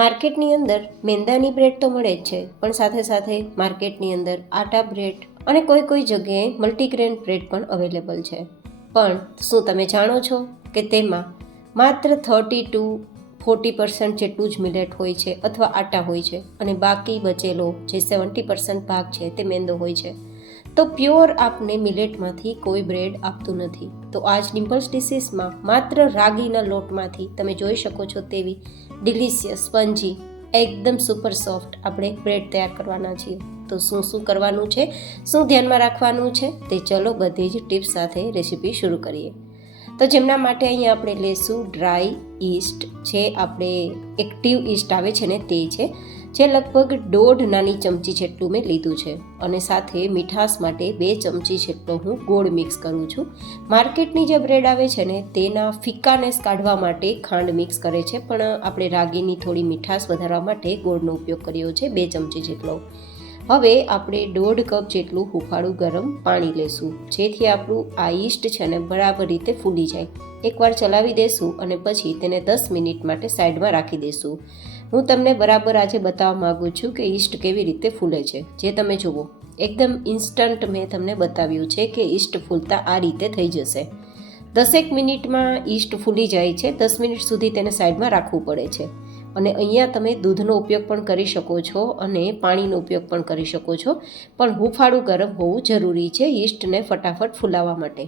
માર્કેટની અંદર મેંદાની બ્રેડ તો મળે જ છે, પણ સાથે સાથે માર્કેટની અંદર આટા બ્રેડ અને કોઈ જગ્યાએ મલ્ટીગ્રેન બ્રેડ પણ અવેલેબલ છે. પણ શું તમે જાણો છો કે તેમાં માત્ર 30 to 40% જેટલું જ મિલેટ હોય છે અથવા આટા હોય છે, અને બાકી બચેલો જે 70% ભાગ છે તે મેંદો હોય છે. તો પ્યોર આપને મિલેટમાંથી કોઈ બ્રેડ આપતું નથી. તો આજ ડિમ્પલ્સ ડિશીસમાં માત્ર રાગીના લોટમાંથી તમે જોઈ શકો છો તેવી ડિલિશિયસ સ્પંજી એકદમ સુપર સોફ્ટ આપણે બ્રેડ તૈયાર કરવાના છીએ. તો શું કરવાનું છે, શું ધ્યાનમાં રાખવાનું છે, તે ચલો બધી જ ટિપ્સ સાથે રેસીપી શરૂ કરીએ. તો જેમના માટે અહીંયા આપણે લેશું ડ્રાય ઈસ્ટ, જે આપણે એક્ટિવ ઈસ્ટ આવે છે ને તે છે, જે લગભગ 1.5 નાની ચમચી જેટલું મેં લીધું છે. અને સાથે મીઠાશ માટે 2 ચમચી જેટલો હું ગોળ મિક્સ કરું છું. માર્કેટની જે બ્રેડ આવે છે ને તેના ફિક્કાનેસ કાઢવા માટે ખાંડ મિક્સ કરે છે, પણ આપણે રાગીની થોડી મીઠાશ વધારવા માટે ગોળનો ઉપયોગ કર્યો છે 2 ચમચી જેટલો. હવે આપણે 1.5 કપ જેટલું હુંફાળું ગરમ પાણી લેશું, જેથી આપણું આ ઈસ્ટ છે ને બરાબર રીતે ફૂલી જાય. એકવાર ચલાવી દેશું અને પછી તેને 10 મિનિટ માટે સાઈડમાં રાખી દેશું. હું તમને બરાબર આજે બતાવવા માગું છું કે ઈસ્ટ કેવી રીતે ફૂલે છે. જે તમે જુઓ એકદમ ઇન્સ્ટન્ટ મેં તમને બતાવ્યું છે કે ઈસ્ટ ફૂલતા આ રીતે થઈ જશે. 10 મિનિટમાં ઈસ્ટ ફૂલી જાય છે. 10 મિનિટ સુધી તેને સાઈડમાં રાખવું પડે છે. અને અહીંયા તમે દૂધનો ઉપયોગ પણ કરી શકો છો અને પાણીનો ઉપયોગ પણ કરી શકો છો, પણ હુંફાળું ગરમ હોવું જરૂરી છે ઈસ્ટને ફટાફટ ફૂલાવવા માટે.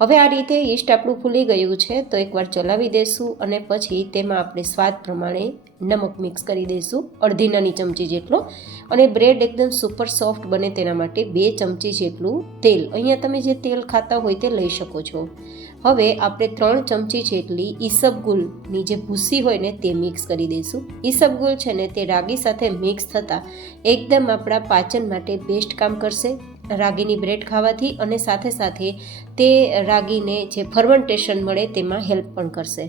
હવે આ રીતે ઈસ્ટ આપણું ફૂલી ગયું છે, તો એકવાર ચલાવી દઈશું અને પછી તેમાં આપણે સ્વાદ પ્રમાણે નમક મિક્સ કરી દઈશું, 1/2 નાની ચમચી જેટલો. અને બ્રેડ એકદમ સુપર સોફ્ટ બને તેના માટે 2 ચમચી જેટલું તેલ, અહીંયા તમે જે તેલ ખાતા હોય તે લઈ શકો છો. હવે આપણે 3 ચમચી જેટલી ઈસબગુલની જે ભૂસી હોય ને તે મિક્સ કરી દઈશું. ઈસબગુલ છે ને તે રાગી સાથે મિક્સ થતાં એકદમ આપણા પાચન માટે બેસ્ટ કામ કરશે રાગીની બ્રેડ ખાવાથી, અને સાથે સાથે તે રાગીને જે ફર્મેન્ટેશન મળે તેમાં હેલ્પ પણ કરશે.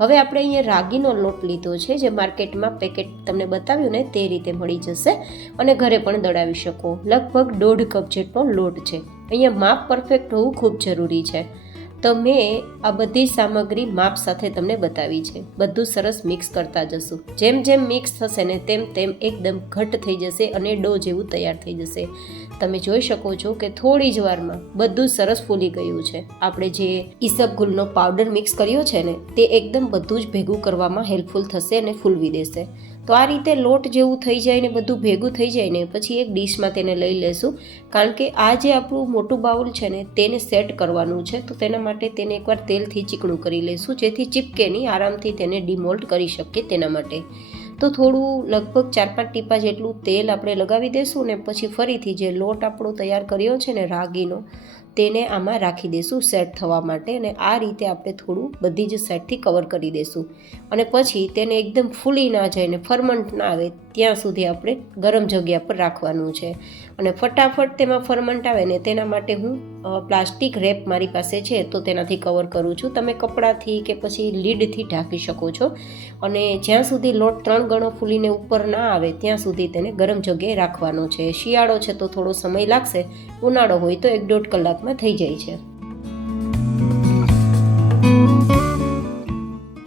હવે આપણે અહીંયા રાગીનો લોટ લીધો છે, જે માર્કેટમાં પેકેટ તમને બતાવ્યું ને તે રીતે મળી જશે, અને ઘરે પણ દળાવી શકો. લગભગ 1.5 કપ જેટલો લોટ છે. અહીંયા માપ પરફેક્ટ હોવું ખૂબ જરૂરી છે. તો મેં આ બધી સામગ્રી માપ સાથે તમને બતાવી છે. બધું સરસ મિક્સ કરતા જશું. જેમ જેમ મિક્સ થશે ને તેમ એકદમ ઘટ્ટ થઈ જશે અને ડો જેવું તૈયાર થઈ જશે. તમે જોઈ શકો છો કે થોડી જ વારમાં બધું સરસ ફૂલી ગયું છે. આપણે જે ઈસબગુલનો પાવડર મિક્સ કર્યો છે ને તે એકદમ બધું જ ભેગું કરવામાં હેલ્પફુલ થશે અને ફૂલવી દેશે. તો આ રીતે લોટ જેવું થઈ જાય ને બધું ભેગું થઈ જાય ને પછી એક ડીશમાં તેને લઈ લેશું, કારણ કે આ જે આપણું મોટું બાઉલ છે ને તેને સેટ કરવાનું છે. તો તેના માટે તેને એકવાર તેલથી ચીકણું કરી લઈશું, જેથી ચીપકે નહીં, આરામથી તેને ડીમોલ્ડ કરી શકીએ તેના માટે. તો થોડું લગભગ 4-5 ટીપા જેટલું તેલ આપણે લગાવી દઈશું ને પછી ફરીથી જે લોટ આપણો તૈયાર કર્યો છે ને રાગીનો તેને આમાં રાખી દઈશું સેટ થવા માટે. અને આ રીતે આપણે થોડું બધી જ સાઈડથી કવર કરી દઈશું. અને પછી તેને એકદમ ફૂલી ના જાય ને ફર્મન્ટ ના આવે ત્યાં સુધી આપણે ગરમ જગ્યા પર રાખવાનું છે. અને ફટાફટ તેમાં ફર્મન્ટ આવે ને તેના માટે હું પ્લાસ્ટિક રેપ મારી પાસે છે તો તેનાથી કવર કરું છું. તમે કપડાથી કે પછી લીડથી ઢાંકી શકો છો. અને જ્યાં સુધી લોટ 3 ગણો ફૂલીને ઉપર ના આવે ત્યાં સુધી તેને ગરમ જગ્યાએ રાખવાનો છે. શિયાળો છે તો થોડો સમય લાગશે, ઉનાળો હોય તો 1-1.5 કલાકમાં થઈ જાય છે.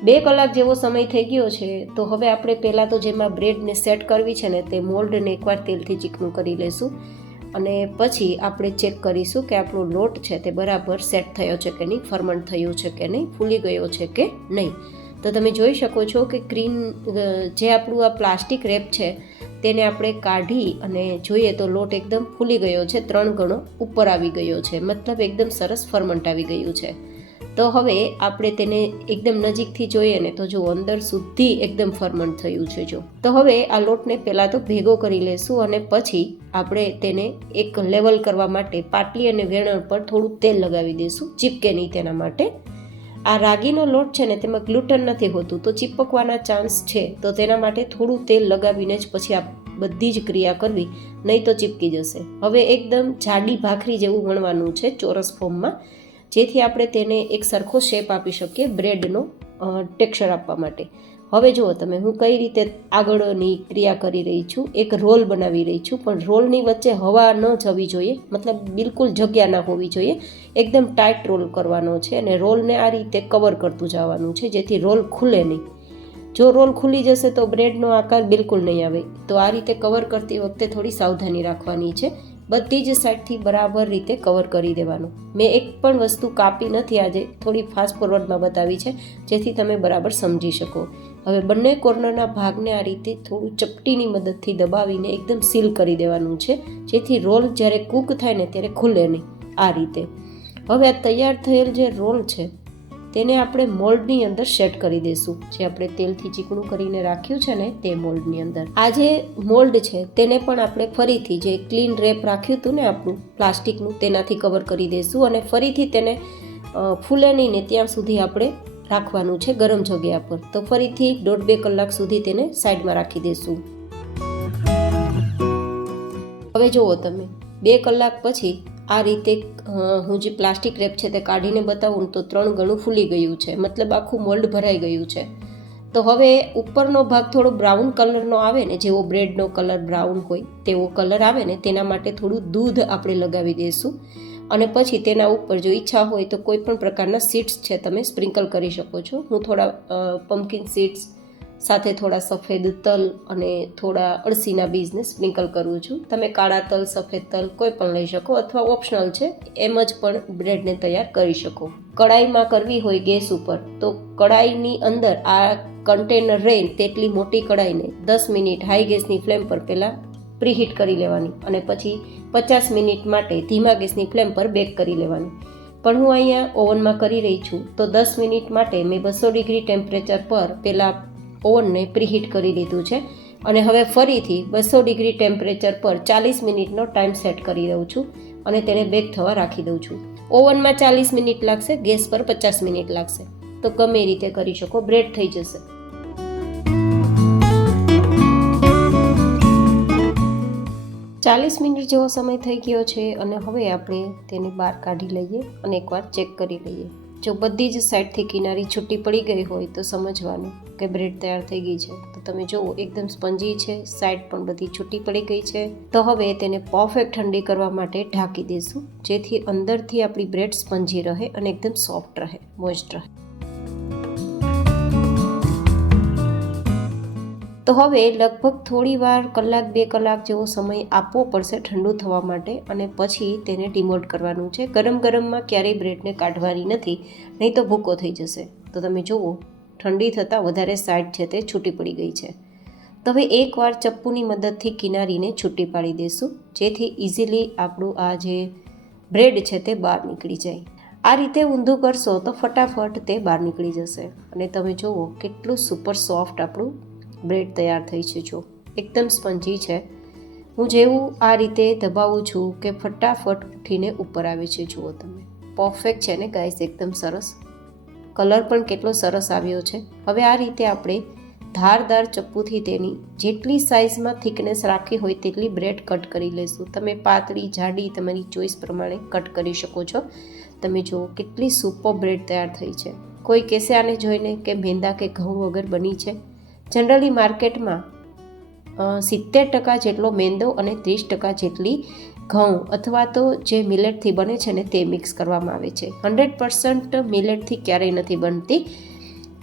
2 કલાક જેવો સમય થઈ ગયો છે. તો હવે આપણે પહેલાં તો જેમાં બ્રેડને સેટ કરવી છે ને તે મોલ્ડને એકવાર તેલથી ચીકણું કરી લઈશું, અને પછી આપણે ચેક કરીશું કે આપણો લોટ છે તે બરાબર સેટ થયો છે કે નહીં, ફર્મન્ટ થયું છે કે નહીં, ફૂલી ગયો છે કે નહીં. તો તમે જોઈ શકો છો કે જે આપણું આ પ્લાસ્ટિક રેપ છે તેને આપણે કાઢી અને જોઈએ તો લોટ એકદમ ફૂલી ગયો છે, 3 ગણો ઉપર આવી ગયો છે, મતલબ એકદમ સરસ ફર્મન્ટ આવી ગયું છે. તો હવે આપણે તેને એકદમ નજીકથી જોઈએ ને તો જો અંદર સુધી એકદમ ફર્મન્ટ થયું છે. જો તો હવે આ લોટને પહેલાં તો ભેગો કરી લેશું અને પછી આપણે તેને એક લેવલ કરવા માટે પાટલી અને વેલણ પર થોડું તેલ લગાવી દઈશું, ચીપકે નહીં તેના માટે. આ રાગીનો લોટ છે ને તેમાં ગ્લુટન નથી હોતું, તો ચીપકવાના ચાન્સ છે. તો તેના માટે થોડું તેલ લગાવીને જ પછી આ બધી જ ક્રિયા કરવી, નહીં તો ચીપકી જશે. હવે એકદમ જાડી ભાખરી જેવું વણવાનું છે ચોરસ ફોર્મમાં, જેથી આપણે તેને એક સરખો શેપ આપી શકીએ બ્રેડનો ટેક્સચર આપવા માટે. હવે જુઓ તમે હું કઈ રીતે આગળની ક્રિયા કરી રહી છું. એક રોલ બનાવી રહી છું, પણ રોલની વચ્ચે હવા ન જવી જોઈએ, મતલબ બિલકુલ જગ્યા ના હોવી જોઈએ. એકદમ ટાઈટ રોલ કરવાનો છે અને રોલને આ રીતે કવર કરતું જવાનું છે, જેથી રોલ ખુલે નહીં. જો રોલ ખુલી જશે તો બ્રેડનો આકાર બિલકુલ નહીં આવે. તો આ રીતે કવર કરતી વખતે થોડી સાવધાની રાખવાની છે. બધી જ સાઈડથી બરાબર રીતે કવર કરી દેવાનું. મેં એક પણ વસ્તુ કાપી નથી આજે, થોડી ફાસ્ટ ફોરવર્ડમાં બતાવી છે જેથી તમે બરાબર સમજી શકો. હવે બંને કોર્નરના ભાગને આ રીતે થોડું ચપટીની મદદથી દબાવીને એકદમ સીલ કરી દેવાનું છે, જેથી રોલ જ્યારે કૂક થાય ને ત્યારે ખુલે નહીં. આ રીતે હવે આ તૈયાર થયેલ જે રોલ છે તેને આપણે મોલ્ડની અંદર સેટ કરી દઈશું. જે આપણે તેલથી ચીકણું કરીને રાખ્યું છે ને તે મોલ્ડની અંદર. આ જે મોલ્ડ છે તેને પણ આપણે ફરીથી જે ક્લીન રેપ રાખ્યું હતું ને આપણું પ્લાસ્ટિકનું, તેનાથી કવર કરી દઈશું અને ફરીથી તેને ફૂલે નહીં ને ત્યાં સુધી આપણે રાખવાનું છે ગરમ જગ્યા પર. તો ફરીથી 1.5-2 કલાક સુધી તેને સાઈડમાં રાખી દઈશું. હવે જુઓ તમે 2 કલાક પછી આ રીતે હું જે પ્લાસ્ટિક રેપ છે તે કાઢીને બતાવું તો 3 ગણું ફૂલી ગયું છે, મતલબ આખું મોલ્ડ ભરાઈ ગયું છે. તો હવે ઉપરનો ભાગ થોડો બ્રાઉન કલરનો આવે ને, જેવો બ્રેડનો કલર બ્રાઉન હોય તેવો કલર આવે ને, તેના માટે થોડું દૂધ આપણે લગાવી દઈશું. અને પછી તેના ઉપર જો ઈચ્છા હોય તો કોઈ પણ પ્રકારના સીડ્સ છે તમે સ્પ્રિંકલ કરી શકો છો. હું થોડા પમ્પકિન સીડ્સ સાથે થોડા સફેદ તલ અને થોડા અળસીના બીજને સ્પ્રિંકલ કરું છું. તમે કાળા તલ, સફેદ તલ કોઈ પણ લઈ શકો અથવા ઓપ્શનલ છે, એમ જ પણ બ્રેડને તૈયાર કરી શકો. કડાઈમાં કરવી હોય ગેસ ઉપર તો કડાઈની અંદર આ કન્ટેનર રહે તેટલી મોટી કડાઈને 10 મિનિટ હાઈ ગેસની ફ્લેમ પર પહેલાં પ્રીહીટ કરી લેવાની અને પછી 50 મિનિટ માટે ધીમા ગેસની ફ્લેમ પર બેક કરી લેવાની. પણ હું અહીંયા ઓવનમાં કરી રહી છું તો 10 મિનિટ માટે મેં 200 ડિગ્રી ટેમ્પરેચર પર પહેલાં ઓવનને પ્રીહીટ કરી લીધું છે અને હવે ફરીથી 200 ડિગ્રી ટેમ્પરેચર પર 40 મિનિટનો ટાઈમ સેટ કરી દઉં છું અને તેને બેક થવા રાખી દઉં છું. ઓવનમાં 40 મિનિટ લાગશે, ગેસ પર 50 મિનિટ લાગશે. તો ગમે એ રીતે કરી શકો, બ્રેડ થઈ જશે. ચાલીસ મિનિટ જેવો સમય થઈ ગયો છે અને હવે આપણે તેને બહાર કાઢી લઈએ અને એકવાર ચેક કરી લઈએ. જો બધી જ સાઈડથી કિનારી છૂટી પડી ગઈ હોય તો સમજવાનું કે બ્રેડ તૈયાર થઈ ગઈ છે. તો તમે જુઓ એકદમ સ્પંજી છે, સાઈડ પણ બધી છૂટી પડી ગઈ છે. તો હવે તેને પરફેક્ટ ઠંડી કરવા માટે ઢાંકી દઈશું, જેથી અંદરથી આપણી બ્રેડ સ્પંજી રહે અને એકદમ સોફ્ટ રહે, મોઇસ્ટ રહે. તો હવે લગભગ થોડી વાર 1-2 કલાક જેવો સમય આપવો પડશે ઠંડુ થવા માટે અને પછી તેને ડિમોલ્ડ કરવાનું છે. ગરમ ગરમમાં ક્યારેય બ્રેડને કાઢવાની નથી, નહીં તો ભૂકો થઈ જશે. તો તમે જુઓ ઠંડી થતાં વધારે સાઈડ છે તે છૂટી પડી ગઈ છે. તો હવે એકવાર ચપ્પુની મદદથી કિનારીને છૂટી પાડી દઈશું, જેથી ઇઝીલી આપણું આ જે બ્રેડ છે તે બહાર નીકળી જાય. આ રીતે ઊંધું કરશો તો ફટાફટ તે બહાર નીકળી જશે અને તમે જુઓ કેટલું સુપર સોફ્ટ આપણું બ્રેડ તૈયાર થઈ છે. જો એકદમ સ્પંજી છે. હું જેવું આ રીતે દબાવું છું કે ફટાફટ ઉઠીને ઉપર આવે છે. જુઓ તમે, પરફેક્ટ છે ને ગાઈસ, એકદમ સરસ. કલર પણ કેટલો સરસ આવ્યો છે. હવે આ રીતે આપણે ધારદાર ચપ્પુથી તેની જેટલી સાઇઝમાં થિકનેસ રાખી હોય તેટલી બ્રેડ કટ કરી લઈશું. તમે પાતળી, જાડી તમારી ચોઈસ પ્રમાણે કટ કરી શકો છો. તમે જુઓ કેટલી સુપર બ્રેડ તૈયાર થઈ છે. કોઈ કહેશે આને જોઈને કે મેંદા કે ઘઉં વગર બની છે. જનરલી માર્કેટમાં 70% જેટલો મેંદો અને 30% જેટલી ઘઉં અથવા તો જે મિલેટથી બને છે ને તે મિક્સ કરવામાં આવે છે. 100% મિલેટથી ક્યારેય નથી બનતી.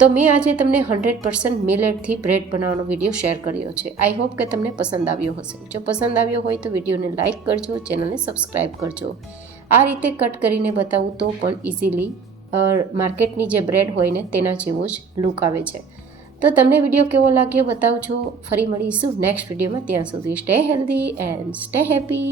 તો મેં આજે તમને 100% મિલેટથી બ્રેડ બનાવવાનો વિડીયો શેર કર્યો છે. આઈ હોપ કે તમને પસંદ આવ્યો હશે. જો પસંદ આવ્યો હોય તો વિડીયોને લાઇક કરજો, ચેનલને સબસ્ક્રાઈબ કરજો. આ રીતે કટ કરીને બતાવું તો પણ ઇઝીલી માર્કેટની જે બ્રેડ હોય ને તેના જેવો જ લુક આવે છે. તો તમને વિડીયો કેવો લાગ્યો બતાવજો. ફરી મળીશું નેક્સ્ટ વિડીયોમાં. ત્યાં સુધી stay healthy and stay happy.